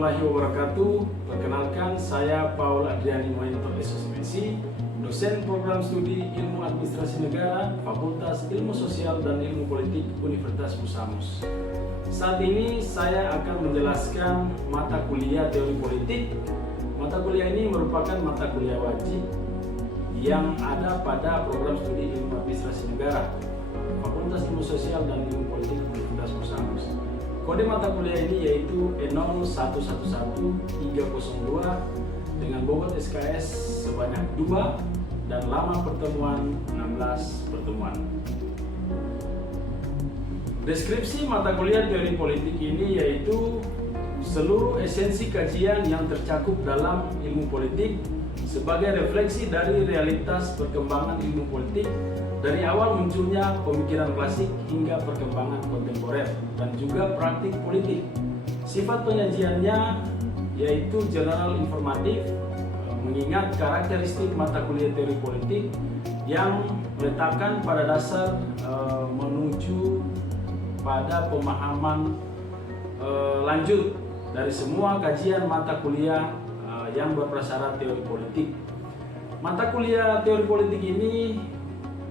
warahmatullahi wabarakatuh. Perkenalkan, saya Paul Adriani Moento SSMC, dosen program studi Ilmu Administrasi Negara, Fakultas Ilmu Sosial dan Ilmu Politik Universitas Musamus. Saat ini saya akan menjelaskan mata kuliah Teori Politik. Mata kuliah ini merupakan mata kuliah wajib yang ada pada program studi Ilmu Administrasi Negara, Fakultas Ilmu Sosial dan Ilmu Politik Universitas Musamus. Kode mata kuliah ini yaitu E0111302 dengan bobot SKS sebanyak 2 dan lama pertemuan 16 pertemuan. Deskripsi mata kuliah Teori Politik ini yaitu seluruh esensi kajian yang tercakup dalam ilmu politik sebagai refleksi dari realitas perkembangan ilmu politik dari awal munculnya pemikiran klasik hingga perkembangan kontemporer dan juga praktik politik. Sifat penyajiannya yaitu general informatif, mengingat karakteristik mata kuliah teori politik yang meletakkan pada dasar menuju pada pemahaman lanjut dari semua kajian mata kuliah yang berprasyarat teori politik. Mata kuliah teori politik ini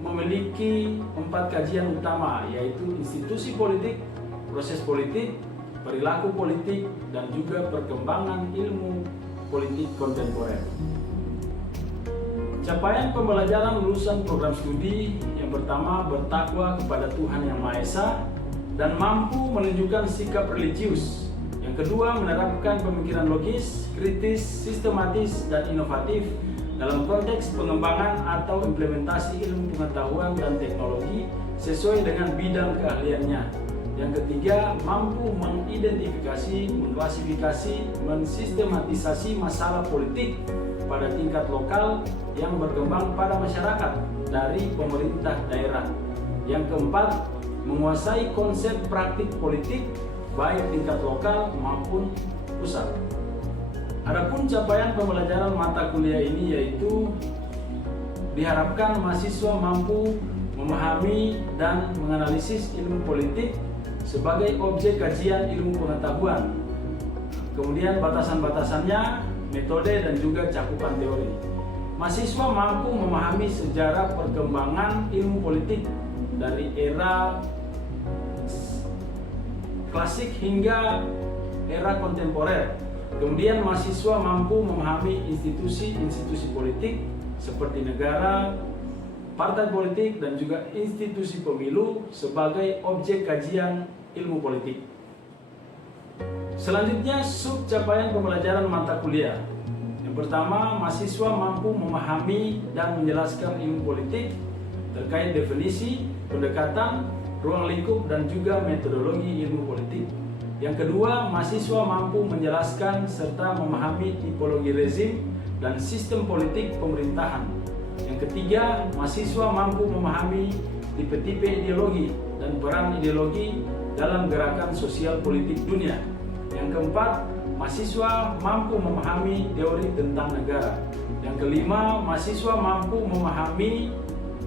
memiliki 4 kajian utama, yaitu institusi politik, proses politik, perilaku politik, dan juga perkembangan ilmu politik kontemporer. Capaian pembelajaran lulusan program studi yang pertama, bertakwa kepada Tuhan Yang Maha Esa dan mampu menunjukkan sikap religius. Yang kedua, menerapkan pemikiran logis, kritis, sistematis, dan inovatif dalam konteks pengembangan atau implementasi ilmu pengetahuan dan teknologi sesuai dengan bidang keahliannya. Yang ketiga, mampu mengidentifikasi, mengklasifikasi, mensistematisasi masalah politik pada tingkat lokal yang berkembang pada masyarakat dari pemerintah daerah. Yang keempat, menguasai konsep praktik politik baik tingkat lokal maupun pusat. Adapun capaian pembelajaran mata kuliah ini yaitu diharapkan mahasiswa mampu memahami dan menganalisis ilmu politik sebagai objek kajian ilmu pengetahuan. Kemudian batasan-batasannya, metode dan juga cakupan teori. Mahasiswa mampu memahami sejarah perkembangan ilmu politik dari era klasik hingga era kontemporer. Kemudian mahasiswa mampu memahami institusi-institusi politik seperti negara, partai politik, dan juga institusi pemilu sebagai objek kajian ilmu politik. Selanjutnya, sub capaian pembelajaran mata kuliah. Yang pertama, mahasiswa mampu memahami dan menjelaskan ilmu politik terkait definisi, pendekatan, ruang lingkup, dan juga metodologi ilmu politik. Yang kedua, mahasiswa mampu menjelaskan serta memahami tipologi rezim dan sistem politik pemerintahan. Yang ketiga, mahasiswa mampu memahami tipe-tipe ideologi dan peran ideologi dalam gerakan sosial politik dunia. Yang keempat, mahasiswa mampu memahami teori tentang negara. Yang kelima, mahasiswa mampu memahami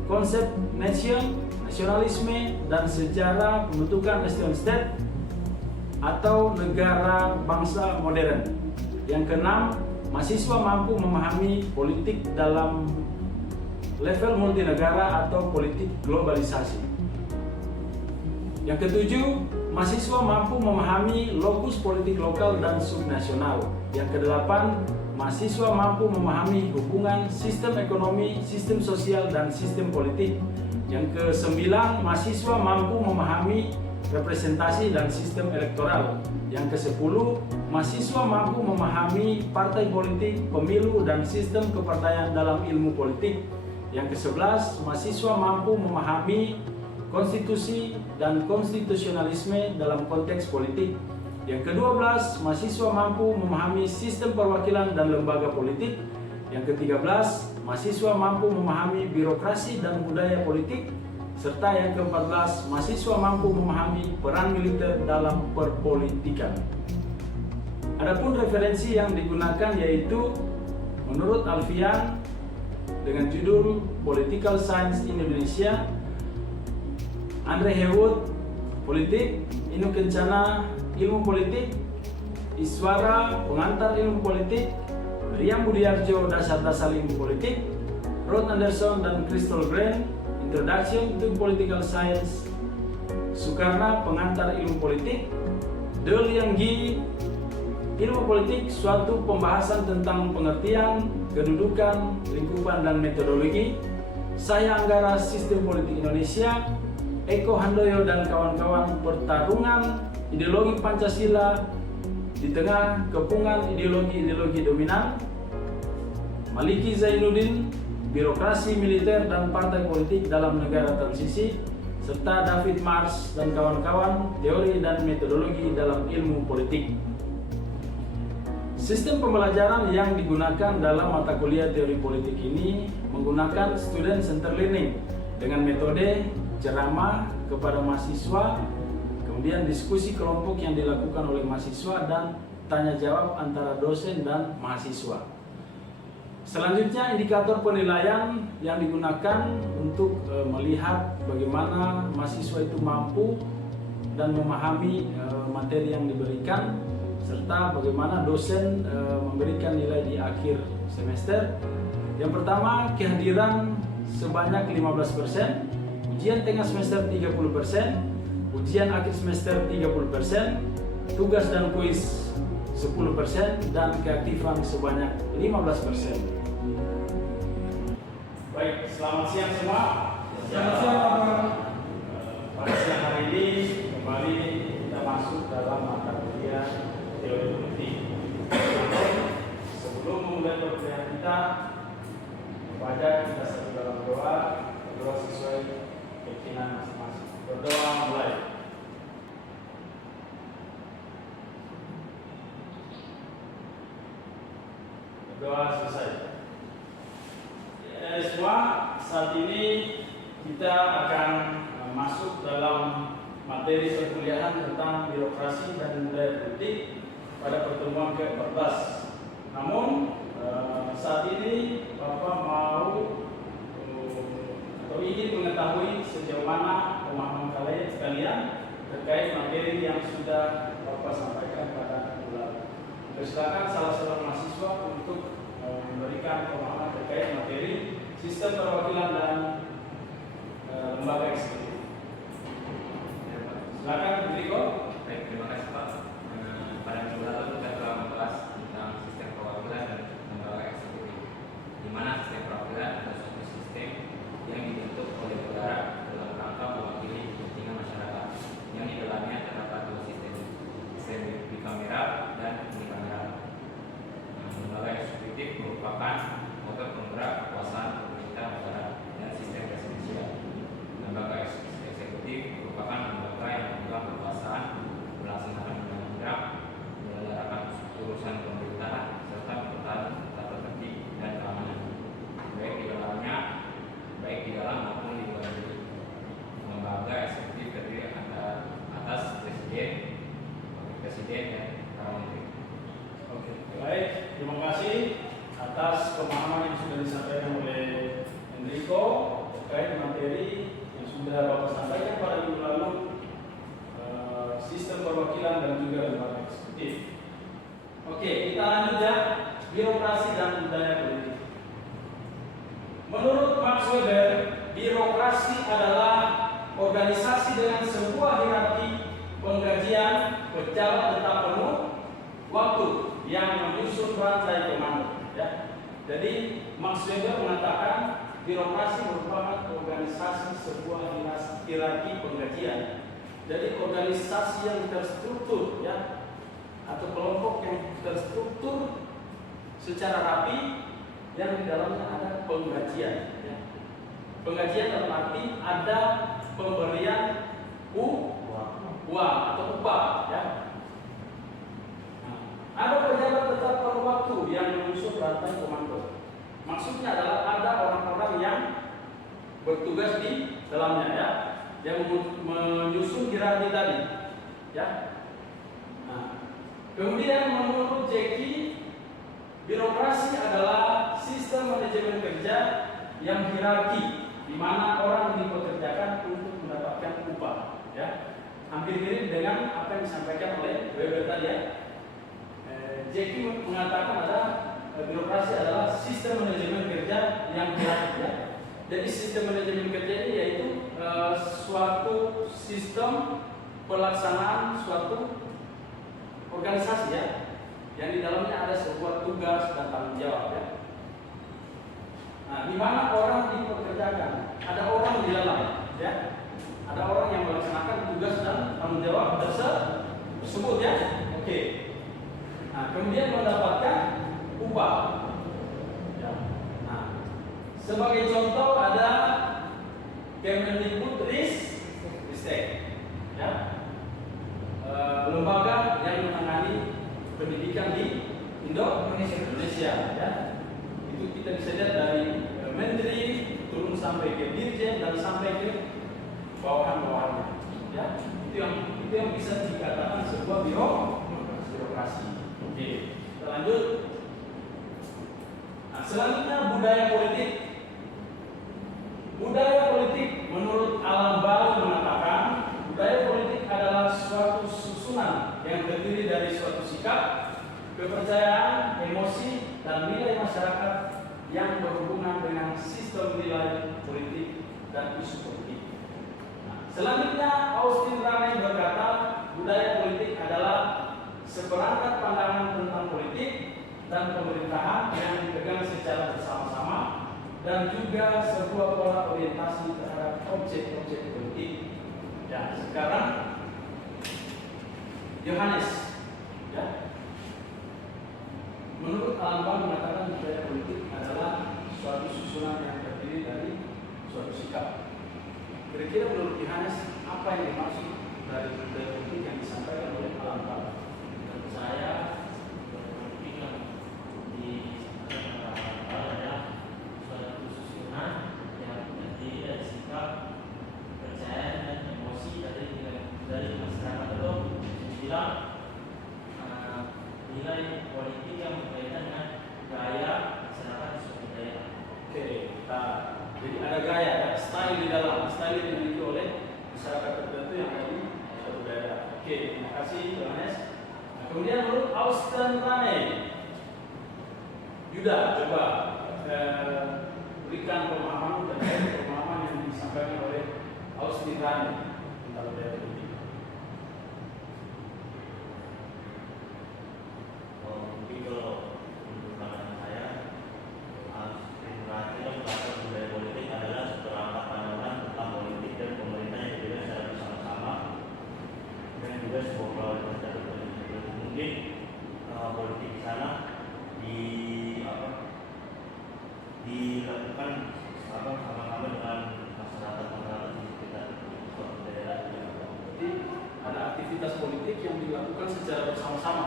konsep nasionalisme dan sejarah pembentukan nation state atau negara bangsa modern. Yang keenam, mahasiswa mampu memahami politik dalam level multinegara atau politik globalisasi. Yang ketujuh, mahasiswa mampu memahami lokus politik lokal dan subnasional. Yang kedelapan, mahasiswa mampu memahami hubungan sistem ekonomi, sistem sosial, dan sistem politik. Yang kesembilan, mahasiswa mampu memahami representasi dan sistem elektoral. Yang ke-10, mahasiswa mampu memahami partai politik, pemilu, dan sistem kepartaian dalam ilmu politik. Yang ke-11, mahasiswa mampu memahami konstitusi dan konstitusionalisme dalam konteks politik. Yang ke-12, mahasiswa mampu memahami sistem perwakilan dan lembaga politik. Yang ke-13, mahasiswa mampu memahami birokrasi dan budaya politik. Serta yang ke-14, mahasiswa mampu memahami peran militer dalam perpolitikan. Adapun referensi yang digunakan yaitu menurut Alfian dengan judul Political Science in Indonesia, Andre Hewood, Politik, Inu Kencana, Ilmu Politik, Iswara, Pengantar Ilmu Politik, Meriam Budiarjo, Dasar-Dasar Ilmu Politik, Rod Anderson dan Crystal Grant, Introduction to Political Science, Sukarna, Pengantar Ilmu Politik, De Liang Gi, Ilmu Politik, suatu pembahasan tentang pengertian, kedudukan, lingkupan, dan metodologi, Saya Anggara, Sistem Politik Indonesia, Eko Handoyo dan kawan-kawan, Pertarungan Ideologi Pancasila di tengah kepungan ideologi-ideologi dominan, Maliki Zainuddin, Birokrasi Militer dan Partai Politik dalam Negara Transisi, serta David Marsh dan kawan-kawan, Teori dan Metodologi dalam Ilmu Politik. Sistem pembelajaran yang digunakan dalam mata kuliah teori politik ini menggunakan student centered learning dengan metode ceramah kepada mahasiswa, kemudian diskusi kelompok yang dilakukan oleh mahasiswa, dan tanya jawab antara dosen dan mahasiswa. Selanjutnya, indikator penilaian yang digunakan untuk melihat bagaimana mahasiswa itu mampu dan memahami materi yang diberikan, serta bagaimana dosen memberikan nilai di akhir semester. Yang pertama, kehadiran sebanyak 15%, ujian tengah semester 30%, ujian akhir semester 30%, tugas dan kuis 10%, dan keaktifan sebanyak 15%. Baik, selamat siang semua. Selamat siang, Pak. Pada siang hari ini kembali kita masuk dalam mata kuliah teori politik. Namun sebelum memulai perkuliahan kita, kepada kita satu dalam doa sesuai keyakinan masing-masing. Berdoa mulai. Berdoa selesai. Semua, saat ini kita akan masuk dalam materi perkuliahan tentang birokrasi dan budaya politik pada pertemuan ke-14. Namun saat ini Bapak mau atau ingin mengetahui sejauh mana pemahaman kalian terkait materi yang sudah Bapak sampaikan pada minggu lalu. Silakan salah seorang mahasiswa untuk memberikan pemahaman terkait materi sistem perwakilan dan lembaga eksekutif. Silakan, Riko. Baik, terima kasih Pak. Pada minggu lalu kita telah membahas tentang sistem perwakilan dan lembaga eksekutif, di mana sistem perwakilan adalah suatu sistem yang dibentuk oleh negara dalam rangka mewakili kepentingan masyarakat, yang di dalamnya terdapat dua sistem bikameral dan unikameral. Lembaga eksekutif merupakan motor penggerak kekuasaan pemerintah negara dan sistem presidensial. Lembaga eksekutif merupakan lembaga yang memegang kekuasaan melaksanakan undang-undang, menyelenggarakan urusan pemerintahan, serta mempertahankan tata tertib dan keamanan, baik di dalam maupun di luar negeri. Lembaga eksekutif terdiri atas presiden, wakil presiden, dan para menteri. Oke, baik. Terima kasih atas pemahaman yang sudah disampaikan oleh Enrico terkait materi yang sudah Bapak sampaikan pada minggu lalu, sistem perwakilan dan juga lembaga eksekutif. Oke, kita lanjut ya, birokrasi dan budaya politik. Menurut Max Weber, birokrasi adalah organisasi dengan sebuah hierarki penggajian pejabat tetap penuh waktu yang menyusun rantai komando. Ya. Jadi Max Weber mengatakan birokrasi merupakan organisasi sebuah hierarki penggajian. Jadi organisasi yang terstruktur, ya, atau kelompok yang terstruktur secara rapi, yang di dalamnya ada penggajian. Ya. Penggajian dalam arti ada pemberian uang atau upah. Ya. Ada pejabat tetap per waktu yang menyusun rantai komando. Maksudnya adalah ada orang-orang yang bertugas di dalamnya, ya, yang menyusun hierarki tadi, ya. Nah, kemudian menurut Jackie, birokrasi adalah sistem manajemen kerja yang hierarki, di mana orang dipekerjakan untuk mendapatkan upah, ya. Hampir mirip dengan apa yang disampaikan oleh Weber tadi, ya. Jackie mengatakan ada birokrasi adalah sistem manajemen kerja yang hierarkis ya. Jadi sistem manajemen kerja ini yaitu suatu sistem pelaksanaan suatu organisasi ya, yang di dalamnya ada sebuah tugas dan tanggung jawab ya. Nah, di mana orang dipekerjakan, ada orang di dalam ya, ada orang yang melaksanakan tugas dan tanggung jawab tersebut ya. Oke. Nah, kemudian mendapatkan upah. Ya. Nah, sebagai contoh ada Kemendikbudristek, ya, lembaga yang menangani pendidikan di Indonesia, ya. Itu kita bisa lihat dari menteri turun sampai ke dirjen dan sampai ke bawahan-bawahannya, ya. Itu yang bisa dikatakan sebuah birokrasi. Oke, kita lanjut. Nah, selanjutnya budaya politik. Budaya politik menurut Alan Ball mengatakan budaya politik adalah suatu susunan yang terdiri dari suatu sikap, kepercayaan, emosi, dan nilai masyarakat yang berhubungan dengan sistem nilai politik dan isu politik. Nah, selanjutnya Austin Rane berkata budaya politik adalah seperangkat pandangan tentang politik dan pemerintahan yang dipegang secara bersama-sama dan juga sebuah pola orientasi terhadap objek-objek politik. Ya, sekarang Yohanes, ya, menurut Alan Ball mengatakan budaya politik adalah suatu susunan yang terdiri dari suatu sikap. Kira-kira menurut Yohanes apa yang dimaksud dari budaya politik yang disampaikan oleh Alan Ball? Menurut saya politik yang disampaikan oleh Alan Ball adalah suatu susunan yang terdiri dari sikap, kepercayaan, dan emosi dari masyarakat itu bilang nilai politik yang berkaitan dengan gaya masyarakat di suatu daerah. Oke, jadi ada gaya, ada style di dalam, style yang dimiliki oleh masyarakat tertentu yang ada di suatu daerah. Oke, terima kasih Yohanes. Nah, kemudian menurut Austin Rane, Yuda coba berikan pemahaman dan pemahaman yang disampaikan oleh Austin Rane tentang budaya politik. Mungkin kalau menurut pandangan saya, aspirasi yang mengatakan budaya politik adalah seperangkat pandangan tentang politik dan pemerintah yang berbeda secara bersama-sama dan juga sebuah prioritas dari politik. Mungkin politik di sana dilakukan sama-sama dengan masyarakat di sekitar suatu daerah. Jadi ada aktivitas politik yang dilakukan secara bersama-sama.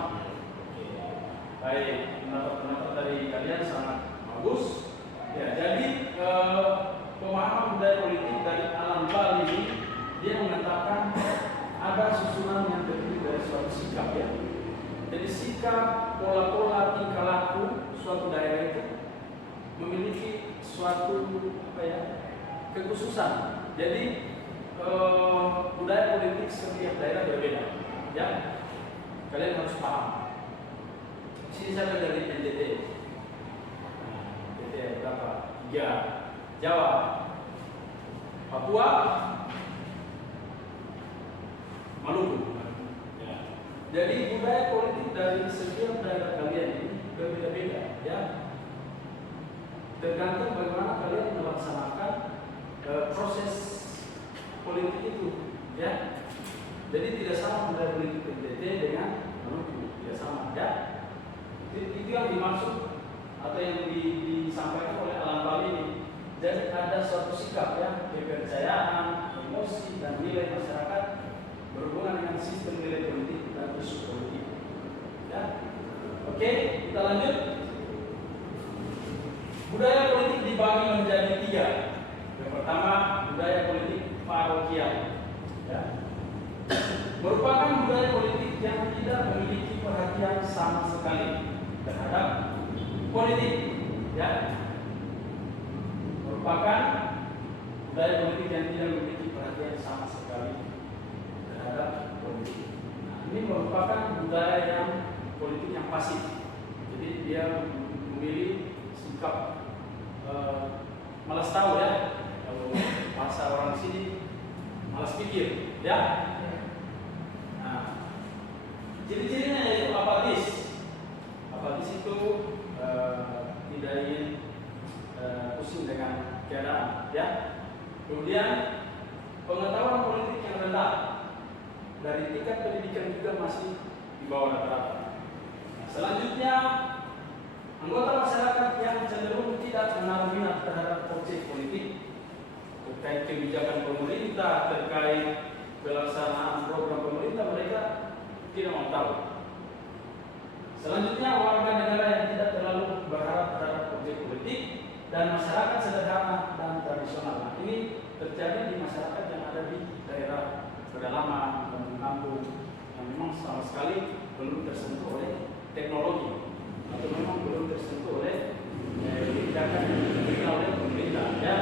Baik, pendapat dari kalian sangat bagus. Ya, jadi pemahaman budaya politik dari Alan Ball ini dia mengatakan ada susunan yang terdiri dari suatu sikap ya. Jadi sikap, pola-pola tingkah laku suatu daerah itu memiliki suatu kekhususan. Jadi budaya politik setiap daerah berbeda. Ya, kalian harus paham. Sini saya dari NTT. NTT berapa? 3. Jawa, Papua, Maluku. Ya. Jadi budaya politik dari setiap daerah kalian ini berbeda-beda, ya. Tergantung bagaimana kalian melaksanakan proses politik itu, ya. Jadi tidak sama budaya politik NTT dengan Maluku, tidak sama, ya. Itu yang dimaksud atau yang disampaikan oleh Alan Ball ini. Jadi ada suatu sikap ya, kepercayaan, emosi dan nilai masyarakat berhubungan dengan sistem nilai politik dan isu politik. Ya, oke, kita lanjut. Budaya politik dibagi menjadi 3. Yang pertama budaya politik parokial. Ya. Merupakan budaya politik yang tidak memiliki perhatian sama sekali terhadap politik, ya. Merupakan budaya politik yang tidak memiliki perhatian sama sekali terhadap politik. Nah, ini merupakan budaya yang politik yang pasif. Jadi dia memilih sikap malas tahu ya, kalau bahasa orang sini malas pikir ya. Nah, ciri-cirinya yaitu apatis. Apatis itu tidak ingin pusing dengan keadaan ya. Kemudian pengetahuan politik yang rendah, dari tingkat pendidikan juga masih di bawah rata-rata. Nah, selanjutnya anggota masyarakat yang cenderung tidak menaruh minat terhadap objek politik, terkait kebijakan pemerintah, terkait pelaksanaan program pemerintah, mereka tidak mau tahu. Selanjutnya warga negara yang tidak terlalu berharap terhadap objek politik dan masyarakat sederhana dan tradisional. Nah, ini terjadi di masyarakat yang ada di daerah pedalaman dan kampung yang memang sama sekali belum tersentuh oleh teknologi atau memang belum tersentuh oleh kebijakan yang diberikan oleh pemerintah ya.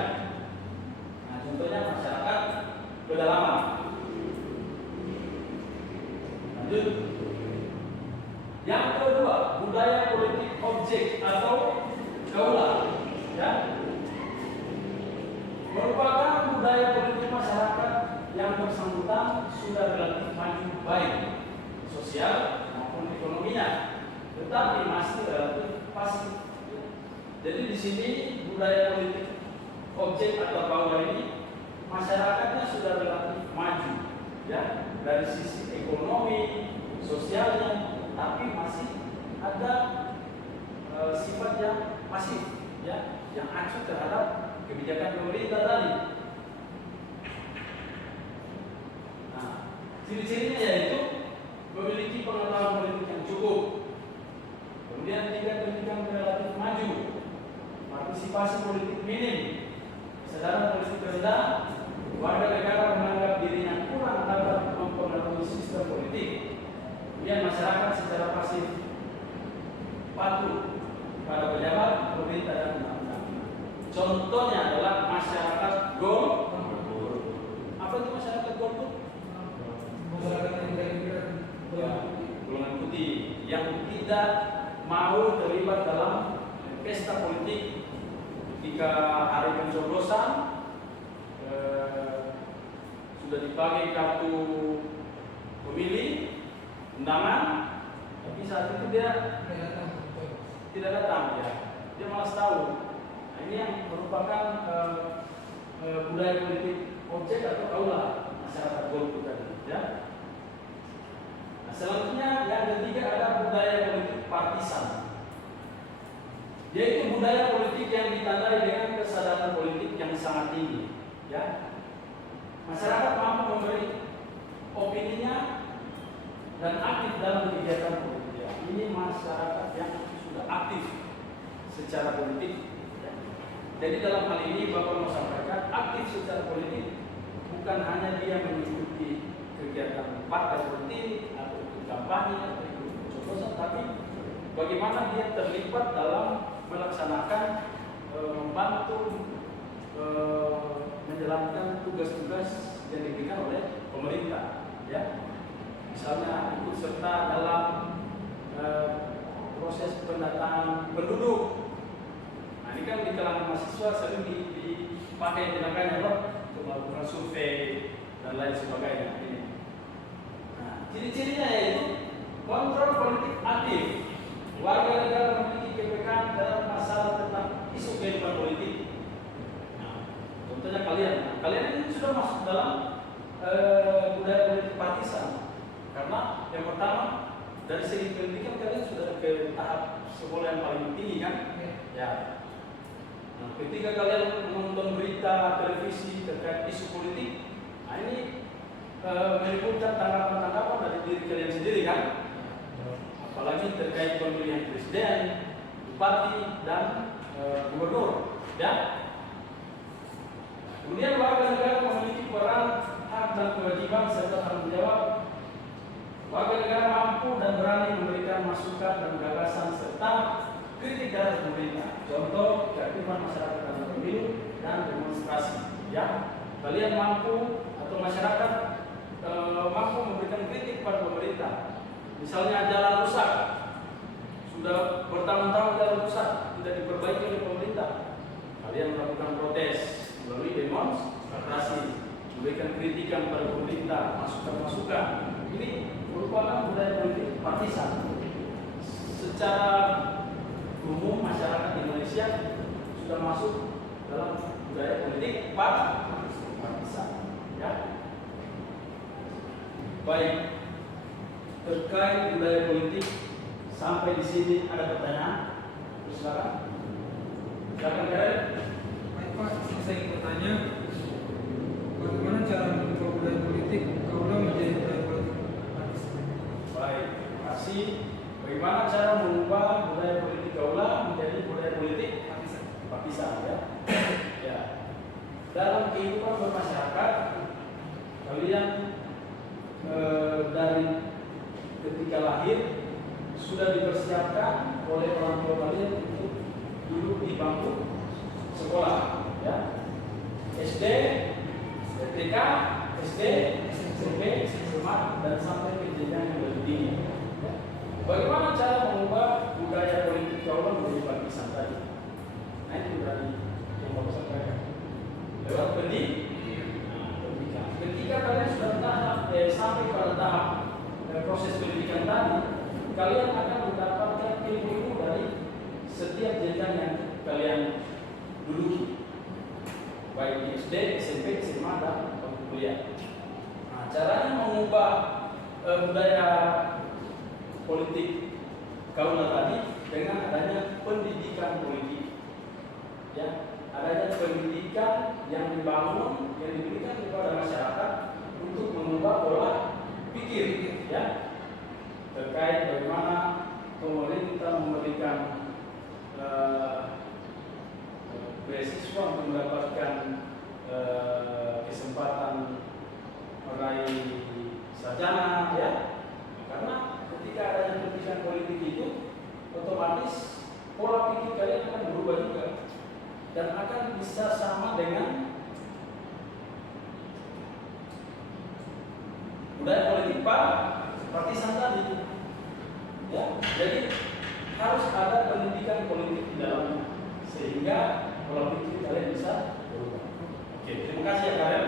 Nah, contohnya masyarakat pedalaman. Lanjut. Yang kedua, budaya politik objek atau gaula ya, merupakan budaya politik masyarakat yang bersangkutan sudah relatif maju baik sosial maupun ekonominya, tetapi masih relatif pasif. Jadi di sini budaya politik objek atau gaula ini masyarakatnya sudah relatif maju ya, dari sisi ekonomi, sosialnya, tapi masih ada sifat yang pasif ya, yang acuh terhadap kebijakan pemerintah tadi. Nah, ciri-cirinya yaitu memiliki pengetahuan politik yang cukup, kemudian tingkat pendidikan relatif maju, partisipasi politik minim, kesadaran politik rendah, warga negara menganggap dirinya kurang dapat mempengaruhi sistem politik, kemudian masyarakat secara pasif patuh pada pejabat, pemerintah dan undang-undang. Contohnya adalah masyarakat golput. Apa itu masyarakat golput? Masyarakat yang tidak golongan putih yang tidak mau terlibat dalam pesta politik ketika hari pencoblosan sudah dipakai kartu pemilih undangan, tapi saat itu dia tidak datang ya, dia malas tahu. Nah, ini yang merupakan budaya politik objek atau gaula masyarakat golput tadi ya. Nah, selanjutnya yang ketiga ada budaya politik partisan, yaitu budaya politik yang ditandai dengan kesadaran politik yang sangat tinggi ya. Masyarakat mampu memberi opininya dan aktif dalam kegiatan politik ya. Ini masyarakat yang sudah aktif secara politik ya. Jadi dalam hal ini Bapak mau sampaikan, aktif secara politik bukan hanya dia mengikuti kegiatan partai politik atau ikut kampanye atau ikut pencoblosan, tapi bagaimana dia terlibat dalam melaksanakan membantu menjalankan tugas-tugas yang diberikan oleh pemerintah ya. Misalnya ikut serta dalam proses pendataan penduduk. Nah, ini kan di kalangan mahasiswa sering dipakai tindakannya untuk melakukan survei dan lain sebagainya. Ini. Nah, ciri-cirinya yaitu kontrol politik aktif. Warga negara memiliki kepekaan dalam masalah tentang isu kehidupan politik. Nah, contohnya kalian ini sudah masuk dalam budaya politik partisan. Karena yang pertama dari segi pendidikan kalian sudah ke tahap sekolah yang paling tinggi kan? Ya. Nah, ketika kalian menonton berita televisi terkait isu politik, nah ini menimbulkan tanggapan-tanggapan dari diri kalian sendiri kan? Apalagi terkait pemilihan presiden, bupati dan gubernur, ya. Kemudian warga negara memiliki peran, hak dan kewajiban serta tanggung jawab. Warga negara mampu dan berani memberikan masukan dan gagasan serta kritik dari pemerintah. Contoh keaktifan masyarakat dalam pemilu dan demonstrasi. Ya, kalian mampu atau masyarakat mampu memberikan kritik pada pemerintah. Misalnya jalan rusak, sudah bertahun-tahun jalan rusak, tidak diperbaiki oleh pemerintah. Kalian melakukan protes melalui demonstrasi, memberikan kritikan pada pemerintah, masukan-masukan. Ini merupakan budaya politik partisan. Secara umum masyarakat Indonesia sudah masuk dalam budaya politik partisan. Ya. Baik, terkait budaya politik sampai di sini ada pertanyaan? Silakan. Silakan Karen. Baik Pak, saya ingin bertanya, bagaimana cara mengubah budaya politik kaulah menjadi budaya politik partisan? Baik, terima kasih. Bagaimana cara mengubah budaya politik kaulah menjadi budaya politik partisan? Ya. Ya. Dalam kehidupan bermasyarakat, kalian dari ketika lahir sudah dipersiapkan oleh orang tua kalian untuk duduk di bangku sekolah, ya. SD, TK, SD, SMP, SMA, dan sampai ke jenjang yang lebih tinggi. Ya. Bagaimana cara mengubah budaya politik kaulah menjadi partisan tadi? Nah, itu dari yang mau saya sampaikan. Lewat pendidikan. Ketika kalian sudah sampai pada tahap proses pendidikan tadi, kalian akan mendapatkan ilmu dari setiap jenjang yang kalian duduki, baik di SD, SMP, SMA, dan kuliah. Nah, caranya mengubah budaya politik kaulah tadi dengan adanya pendidikan politik, ya, adanya pendidikan yang dibangun, yang diberikan kepada masyarakat untuk mengubah pola pikir, ya, terkait bagaimana pemerintah memberikan beasiswa untuk mendapatkan kesempatan meraih sarjana, ya, karena ketika adanya pendidikan politik itu otomatis pola pikir kalian akan berubah juga dan akan bisa sama dengan budaya politik partisan tadi, ya. Jadi harus ada pendidikan politik di dalamnya sehingga pola pikir kalian bisa berubah. Oke, terima kasih ya Karen.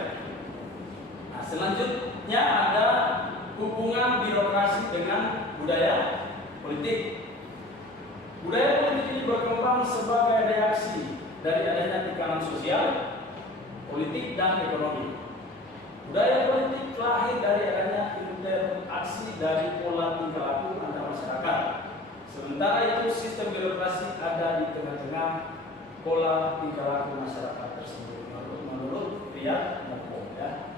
Nah, selanjutnya ada hubungan birokrasi dengan budaya politik. Budaya politik ini berkembang sebagai reaksi dari adanya tekanan sosial, politik, dan ekonomi. Budaya politik lahir dari adanya interaksi dari pola tingkah laku antar masyarakat. Sementara itu sistem birokrasi ada di tengah-tengah pola tingkah laku masyarakat tersebut menurut Riyad Mokho, ya.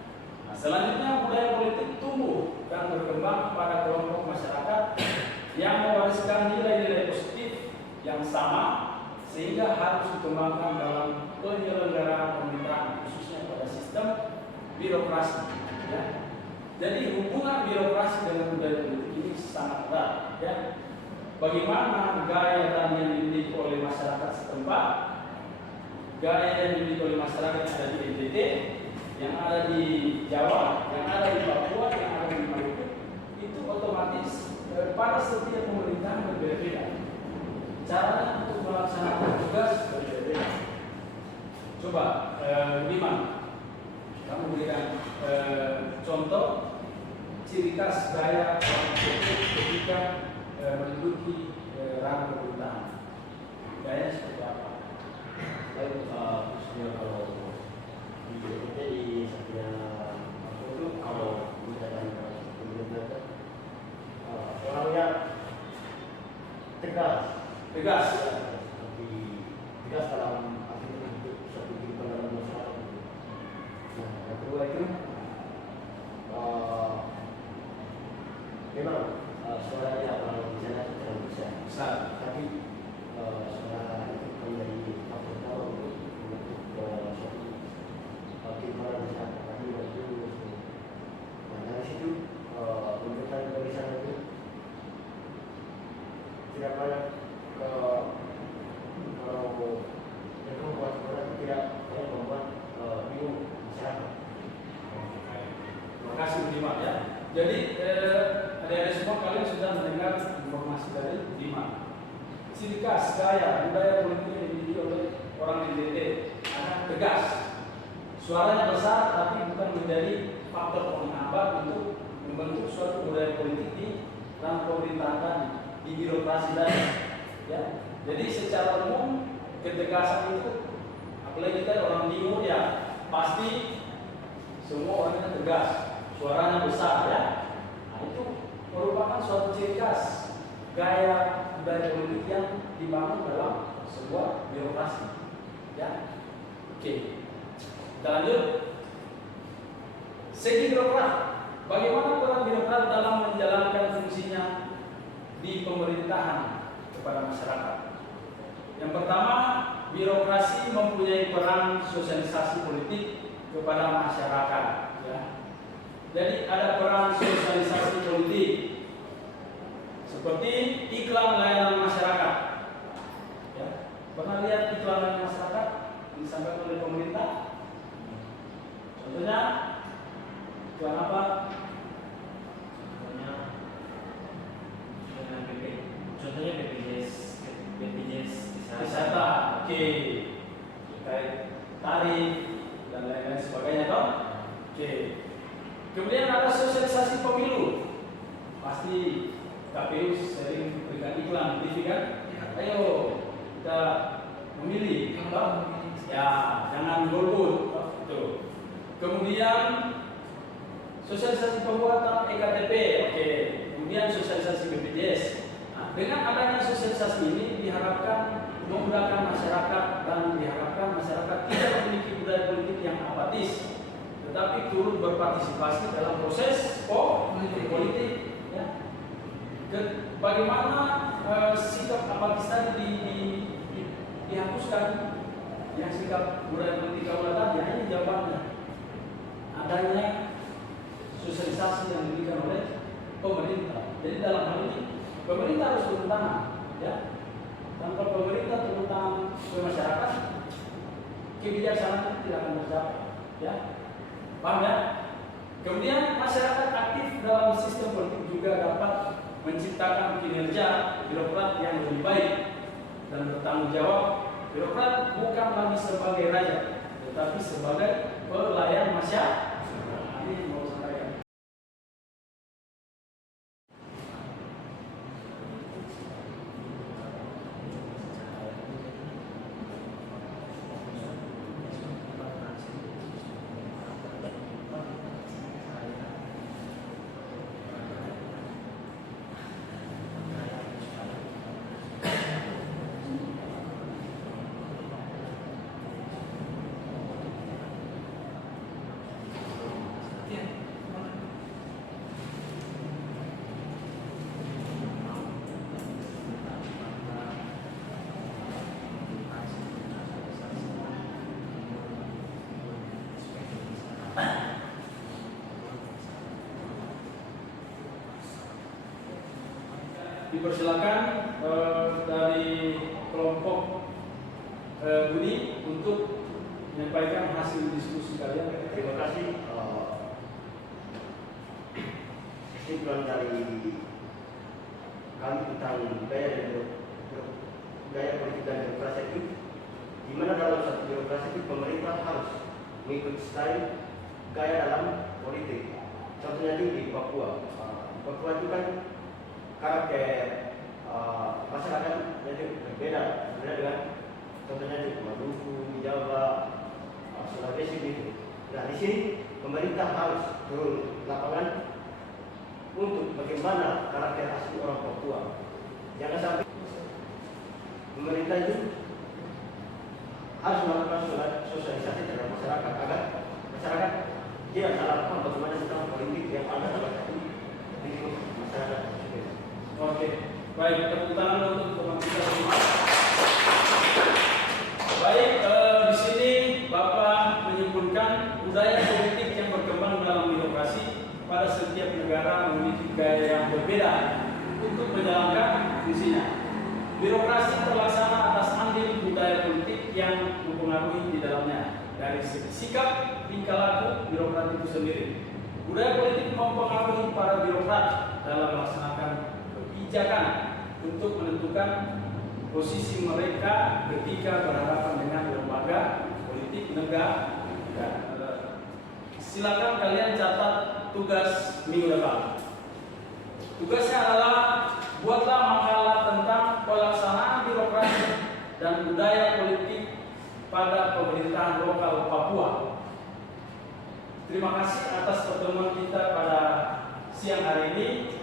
Nah, selanjutnya budaya politik tumbuh dan berkembang pada kelompok masyarakat yang mewariskan nilai-nilai positif yang sama sehingga harus dikembangkan dalam penyelenggaraan pemerintahan khususnya pada sistem birokrasi, ya. Jadi hubungan birokrasi dengan budaya politik ini sangat erat, ya. Bagaimana gaya tadi yang dimiliki oleh masyarakat setempat, gaya yang dimiliki oleh masyarakat yang ada di NTT, yang ada di Jawa, yang ada di Papua, yang ada di Maluku, itu otomatis pada setiap pemerintahan berbeda-beda. Caranya untuk melaksanakan tugas berbeda-beda. Coba, Budiman, kamu berikan contoh ciri khas gaya orang politik ketika menduduki ranah pemerintahan. Gaya seperti apa? Khususnya kalau di BPT di setiap itu kalau misalkan pemerintah orangnya tegas, tapi tegas dalam arti hidup satu kehidupan dalam masyarakat. Nah, yang kedua itu memang suaranya kalau di sana terlalu besar, tapi suara itu menjadi faktor utama untuk suatu kehidupan masyarakat. Nah, dari situ pemerintahan dari sana itu tidak banyak kalau yang membuat orang tidak banyak membuat bingung masyarakat. Terima kasih Budiman, ya. Jadi adik-adik semua kalian sudah mendengar informasi dari Budiman. ciri khas gaya budaya politik yang dimiliki oleh orang NTT adalah tegas. Suaranya besar tapi bukan menjadi faktor penghambat untuk membentuk suatu budaya politik di dalam pemerintahan, di birokrasi tadi. Ya. Jadi secara umum ketegasan itu, apalagi kita orang timur ya, pasti semua orangnya tegas, suaranya besar ya. Nah, itu merupakan suatu ciri khas gaya budaya politik yang dibangun dalam sebuah birokrasi. Ya, oke. Kita lanjut. Segi birokrat. Bagaimana peran birokrat dalam menjalankan fungsinya di pemerintahan kepada masyarakat? Yang pertama, birokrasi mempunyai peran sosialisasi politik kepada masyarakat. Ya. Jadi ada peran sosialisasi politik seperti iklan layanan masyarakat. Ya. Pernah lihat iklan layanan masyarakat disampaikan oleh pemerintah? Contohnya iklan apa? Contohnya BPJS Wisata, oke, terkait tarif dan lain-lain sebagainya, toh? Oke. Kemudian ada sosialisasi pemilu, pasti KPU sering berikan iklan di TV kan? Ayo kita memilih, toh? Ya, jangan golput, toh. Kemudian sosialisasi pembuatan EKTP, oke. Kemudian sosialisasi BPJS. Nah, dengan adanya sosialisasi ini diharapkan memudahkan masyarakat dan diharapkan masyarakat tidak memiliki budaya politik yang apatis, tetapi turut berpartisipasi dalam proses politik. Ya. Bagaimana sikap apatis tadi dihapuskan? Yang sikap budaya politik kaula tadi, ini jawabannya. Adanya sosialisasi yang diberikan oleh pemerintah. Jadi dalam hal ini pemerintah harus turun tangan, ya. Tanpa pemerintah turun tangan ke masyarakat, kebijaksanaan tidak akan tercapai, ya. Paham ya? Kemudian masyarakat aktif dalam sistem politik juga dapat menciptakan kinerja birokrat yang lebih baik dan bertanggung jawab. Birokrat bukan lagi sebagai raja, tetapi sebagai pelayan masyarakat. Ini mau sampaikan. Dipersilakan dari kelompok Budi untuk menyampaikan hasil diskusi kalian. Terima kasih. Kesimpulan dari kami tentang gaya politik dan birokrasi itu, di mana dalam satu birokrasi itu pemerintah harus mengikuti style gaya dalam politik. Contohnya di Papua. Papua itu kan karakter masyarakat jadi berbeda dengan contohnya di Maluku, di Jawa, Sulawesi gitu. Nah di sini pemerintah harus turun lapangan untuk bagaimana karakter asli orang Papua. Jangan sampai pemerintah itu harus melakukan sosialisasi terhadap masyarakat agar masyarakat tidak salah paham bagaimana tentang politik yang ada dalam di masyarakat. Oke, baik, tepuk tangan untuk teman kita semua. Baik, di sini Bapak menyimpulkan budaya politik yang berkembang dalam birokrasi pada setiap negara memiliki gaya yang berbeda untuk menjalankan fungsinya. Birokrasi terlaksana atas andil budaya politik yang mempengaruhi di dalamnya dari segi sikap, tingkah laku birokrat itu sendiri. Budaya politik mempengaruhi para birokrat dalam melaksanakan kebijakan untuk menentukan posisi mereka ketika berhadapan dengan lembaga politik negara. Silakan kalian catat tugas minggu depan. Tugasnya adalah buatlah makalah tentang pelaksanaan birokrasi dan budaya politik pada pemerintahan lokal Papua. Terima kasih atas pertemuan kita pada siang hari ini.